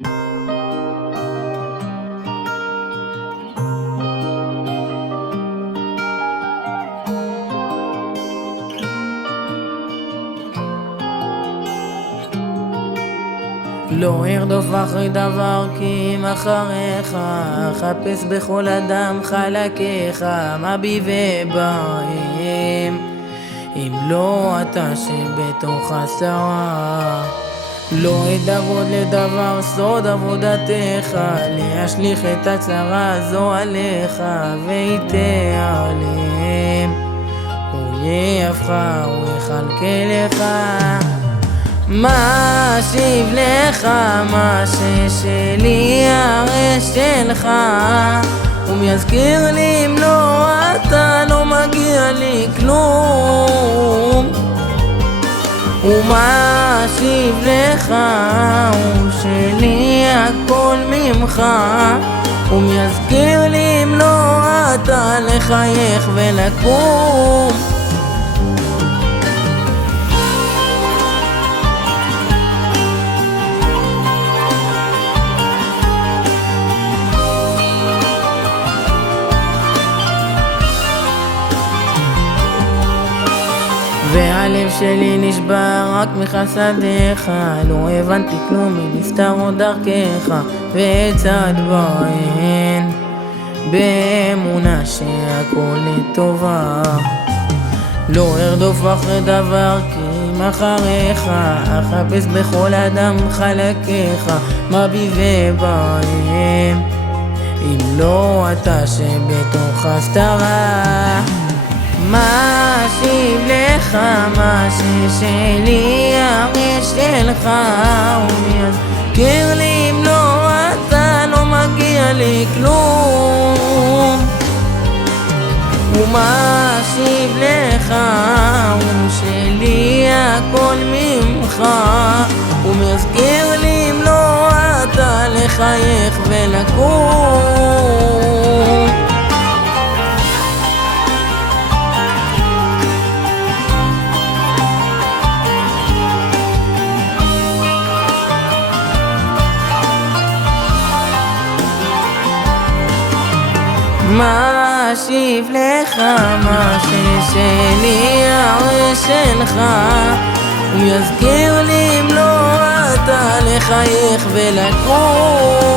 לא ארדוף אחרי דבר כי אם אחריך, חפש בכל אדם חלקיך, מביט בהם, אם לא אתה שבתוך הסתרה. לא אדאג לדבר סוד עבודתך, להשליך את הצרה הזו עליך, ויתעלם אויבך ויכלכלך. מה אשיב לך, מה ששלי הרי שלך, ומי יזכיר לי אם לא אתה, לא מגיע לי כלום. ומה אשיב לך, הוא שלי הכל ממך, ומי יזכיר לי אם לא אתה, לחייך ולקום. והלב שלי נשבר רק מחסדיך, לא הבנתי כלום מנסתרות דרכך, ואצעד בהן באמונה שהכל לטובה. לא ארדוף אחרי דבר כי אם אחריך, אחפש בכל אדם חלקיך, מביט בהם, אם לא אתה שבתוך הסתרה. מה אשיב לך, מה ששלי הרי שלך, ומי יזכיר לי אם לא אתה, לא מגיע לי כלום. ומה אשיב לך, הוא שלי הכל ממך, ומי יזכיר לי אם לא אתה, לחייך ולקום. מה אשיב לך, מה ששלי הרי שלך, הוא יזכיר לי אם לא אתה, לחייך ולקום.